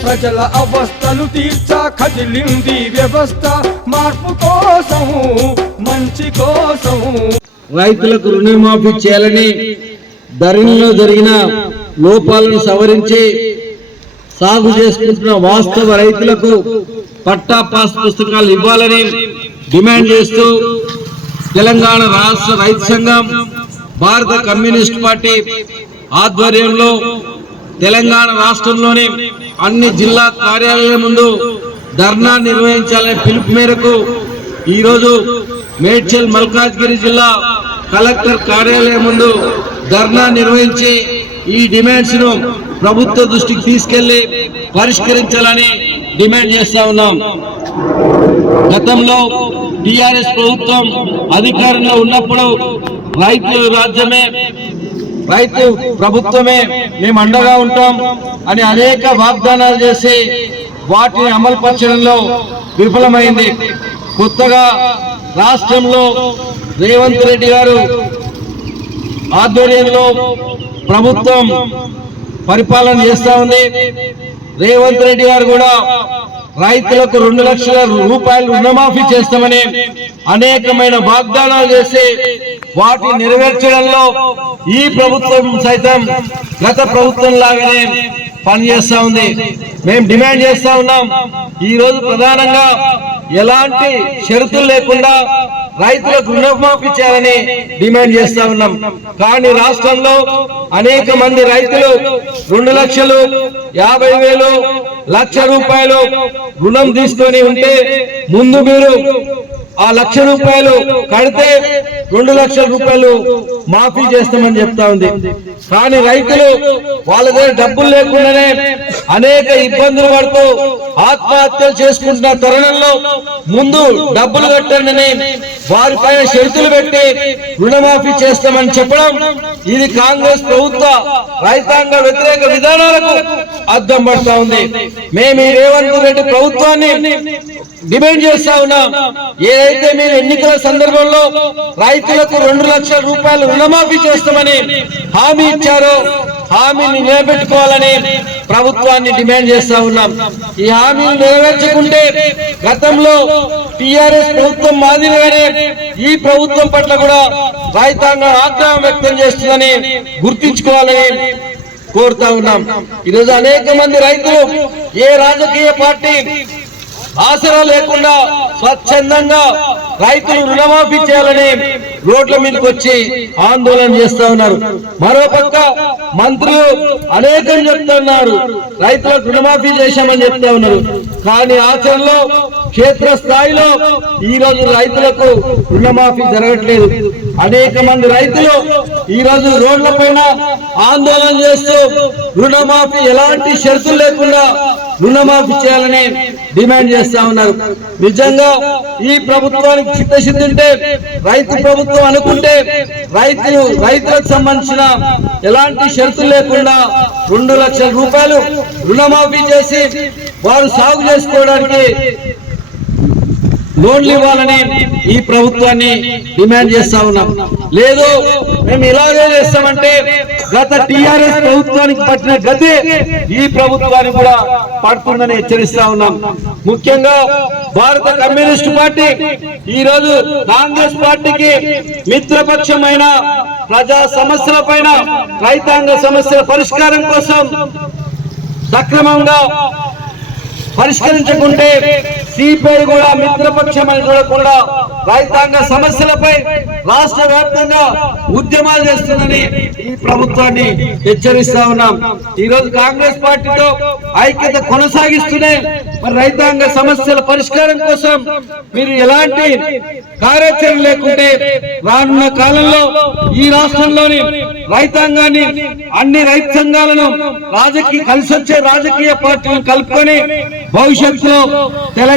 ప్రజల అవస్థలు తీర్చా కదిలింది వ్యవస్థ మార్పు కోసం మంచి కోసం రైతులకు రుణమాఫీ చేయాలని ధరణిలో జరిగిన లోపాలను సవరించి సాగు చేసుకుంటున్న వాస్తవ రైతులకు పట్టా పాస్ పుస్తకాలు ఇవ్వాలని డిమాండ్ చేస్తూ తెలంగాణ రాష్ట్ర రైతు సంఘం భారత కమ్యూనిస్ట్ పార్టీ ఆధ్వర్యంలో తెలంగాణ రాష్ట్రంలోని అన్ని జిల్లా కార్యాలయం ముందు ధర్నా నిర్వహించాలనే పిలుపు మేరకు ఈరోజు మేడ్చల్ మల్కాజ్గిరి జిల్లా కలెక్టర్ కార్యాలయం ముందు ధర్నా నిర్వహించి ఈ డిమాండ్స్ను ప్రభుత్వ దృష్టికి తీసుకెళ్ళి పరిష్కరించాలని డిమాండ్ చేస్తా ఉన్నాం. గతంలో టిఆర్ఎస్ ప్రభుత్వం అధికారంలో ఉన్నప్పుడు రైతు రాజ్యమే రైతు ప్రభుత్వమే మేము అండగా ఉంటాం అని అనేక వాగ్దానాలు చేసి వాటిని అమలుపరచడంలో విఫలమైంది. కొత్తగా రాష్ట్రంలో రేవంత్ రెడ్డి గారు ఆధ్వర్యంలో ప్రభుత్వం పరిపాలన చేస్తా ఉంది. రేవంత్ రెడ్డి గారు కూడా రైతులకు రెండు లక్షల రూపాయలు రుణమాఫీ చేస్తామని అనేకమైన వాగ్దానాలు చేసి వాటిని నెరవేర్చడంలో ఈ ప్రభుత్వం సైతం గత ప్రభుత్వం లాగానే పనిచేస్తా ఉంది. మేము డిమాండ్ చేస్తా ఉన్నాం. ఈ రోజు ప్రధానంగా ఎలాంటి షరతులు లేకుండా రైతులకు రుణమాఫీ చేయాలని డిమాండ్ చేస్తా ఉన్నాం. కానీ రాష్ట్రంలో అనేక మంది రైతులు రెండు లక్షలు యాభై వేలు లక్ష రూపాయలు రుణం తీసుకొని ఉంటే ముందు మీరు ఆ లక్ష రూపాయలు కడితే రెండు లక్షల రూపాయలు మాఫీ చేస్తామని చెప్తా ఉంది. కానీ రైతులు వాళ్ళ దగ్గర డబ్బులు లేకుండానే అనేక ఇబ్బందులు పడుతూ ఆత్మహత్యలు చేసుకుంటున్న తరుణంలో ముందు డబ్బులు కట్టండి వారిపైన షరతులు పెట్టి రుణమాఫీ చేస్తామని చెప్పడం ఇది కాంగ్రెస్ ప్రభుత్వ రైతాంగ వ్యతిరేక విధానాలకు అద్దం పడతా ఉంది. మేము ఈ రేవంత్ రెడ్డి ప్రభుత్వాన్ని డిమాండ్ చేస్తా ఉన్నాం. ఏదైతే మీరు ఎన్నికల సందర్భంలో రైతులకు రెండు లక్షల రూపాయలు రుణమాఫీ చేస్తామని హామీ ఇచ్చారో హామీని నిలబెట్టుకోవాలని ప్రభుత్వాన్ని డిమాండ్ చేస్తా ఉన్నాం. ఈ హామీలు నెరవేర్చకుంటే గతంలో టిఆర్ఎస్ ప్రభుత్వం మాదిరిగానే ఈ ప్రభుత్వం పట్ల కూడా రైతాంగం ఆగ్రహం వ్యక్తం చేస్తుందని గుర్తించుకోవాలని కోరుతా ఉన్నాం. ఈరోజు అనేక మంది రైతులు ఏ రాజకీయ పార్టీ ఆసరా లేకుండా స్వచ్ఛందంగా రైతులు రుణమాఫీ చేయాలని రోడ్ల మీదకి వచ్చి ఆందోళన చేస్తా ఉన్నారు. మరోపక్క మంత్రులు అనేకం చెప్తున్నారు రైతులకు రుణమాఫీ చేశామని చెప్తా ఉన్నారు. కానీ ఆచరణలో క్షేత్ర స్థాయిలో ఈ రోజు రైతులకు రుణమాఫీ జరగట్లేదు. అనేక మంది రైతులు ఈ రోజు రోడ్ల పైన ఆందోళన చేస్తూ రుణమాఫీ ఎలాంటి షరతులు లేకుండా రుణమాఫీ చేయాలని డిమాండ్ చేస్తా ఉన్నారు. నిజంగా ఈ ప్రభుత్వానికి చిత్తశుద్ధి ఉంటే రైతు ప్రభుత్వం అనుకుంటే రైతులు రైతులకు సంబంధించిన ఎలాంటి షరతులు లేకుండా రెండు లక్షల రూపాయలు రుణమాఫీ చేసి వారు సాగు చేసుకోవడానికి లోన్లు ఇవ్వాలని ఈ ప్రభుత్వాన్ని డిమాండ్ చేస్తా ఉన్నాం. లేదు మేము ఇలాగే చేస్తామంటే గత టిఆర్ఎస్ ప్రభుత్వానికి పట్టిన గతి ఈ ప్రభుత్వానికి కూడా పడుతుందని హెచ్చరిస్తా ఉన్నాం. ముఖ్యంగా భారత కమ్యూనిస్ట్ పార్టీ ఈ రోజు కాంగ్రెస్ పార్టీకి మిత్రపక్షమైన ప్రజా సమస్యల పైన రైతాంగ సమస్యల పరిష్కారం కోసం సక్రమంగా పరిష్కరించకుంటే సిపిఐ కూడా మిత్రపక్షమని కూడా రైతాంగ సమస్యలపై రాష్ట్ర వ్యాప్తంగా ఉద్యమాలు చేస్తుందని ఈ ప్రభుత్వాన్ని హెచ్చరిస్తా ఉన్నాం. ఈ రోజు కాంగ్రెస్ పార్టీతో ఐక్యత కొనసాగిస్తూనే మరి రైతాంగ సమస్యల పరిష్కారం కోసం మీరు ఎలాంటి కార్యాచరణ లేకుంటే రానున్న కాలంలో ఈ రాష్ట్రంలోని రైతాంగాన్ని అన్ని రైతు సంఘాలను రాజకీయ కలిసి వచ్చే రాజకీయ పార్టీలను కలుపుకొని భవిష్యత్తులో తెలంగాణ